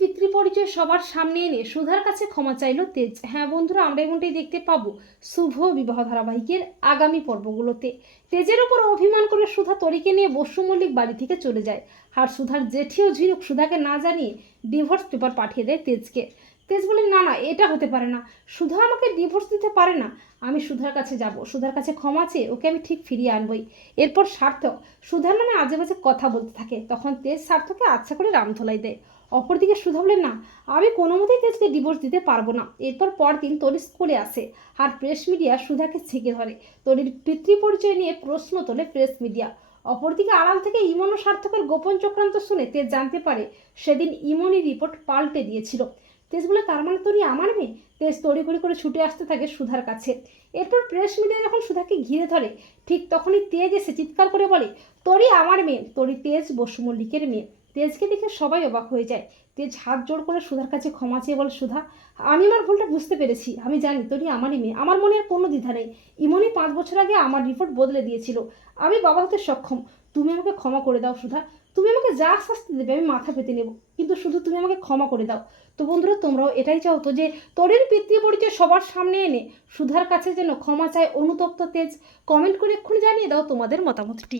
পিতৃ পরিচয় সবার সামনে এনে সুধার কাছে ক্ষমা চাইল তেজ। হ্যাঁ বন্ধুরা, আমরা এমনটাই দেখতে পাবো শুভ বিবাহ ধারাবাহিকের আগামী পর্বগুলোতে। তেজের ওপর অভিমান করে সুধা তরিকে নিয়ে বসু মল্লিক বাড়ি থেকে চলে যায়। আর সুধার জেঠিও ঝিনুক সুধাকে না জানিয়ে ডিভোর্স পেপার পাঠিয়ে দেয় তেজকে। তেজ বলে, না না, এটা হতে পারে না। সুধা আমাকে ডিভোর্স দিতে পারে না। আমি সুধার কাছে যাব। সুধার কাছে ক্ষমা চেয়ে ওকে আমি ঠিক ফিরিয়ে আনবই। এরপর সার্থক সুধার নামে আজে বাজে কথা বলতে থাকে। তখন তেজ সার্থককে আচ্ছা করে রামধোলাই দেয়। অপরদিকে সুধা বলে, না, আমি কোনো মতেই তেজকে ডিভোর্স দিতে পারব না। এরপর পরদিন তরি স্কুলে আসে আর প্রেস মিডিয়া সুধাকে ছেঁকে ধরে। তরির পিতৃ পরিচয় নিয়ে প্রশ্ন তোলে প্রেস মিডিয়া অপরদিকে আড়াল থেকে ইমন ও সার্থকের গোপন চক্রান্ত শুনে তেজ জানতে পারে সেদিন ইমনই রিপোর্ট পাল্টে দিয়েছিল। তেজ বলে তার মানে তরি আমার মেয়ে? তেজ তড়ি করে ছুটে আসতে থাকে সুধার কাছে। এরপর প্রেস মিডিয়া যখন সুধাকে ঘিরে ধরে, ঠিক তখনই তেজ এসে চিৎকার করে বলে, তোরই আমার মেয়ে, তোরই তেজ বসু মল্লিকের মেয়ে। তেজকে দেখে সবাই অবাক হয়ে যায়। তেজ হাত জোড় করে সুধার কাছে ক্ষমা চেয়ে বলে, সুধা, আমি আমার ভুলটা বুঝতে পেরেছি। আমি জানি তোরই আমারই মেয়ে। আমার মনে আর কোনো দ্বিধা নেই। ইমনই পাঁচ বছর আগে আমার রিপোর্ট বদলে দিয়েছিল। আমি বাবা হতে সক্ষম। তুমি আমাকে ক্ষমা করে দাও সুধা। তুমি আমাকে যা শাস্তি দেবে আমি মাথা পেতে নেব। কিন্তু শুধু তুমি আমাকে ক্ষমা করে দাও। তো বন্ধুরা, তোমরাও এটাই চাও তো যে তোরের পিতৃ পরিচয় সবার সামনে এনে সুধার কাছে যেন ক্ষমা চায় অনুতপ্ত তেজ কমেন্ট করে এক্ষুনি জানিয়ে দাও তোমাদের মতামতটি।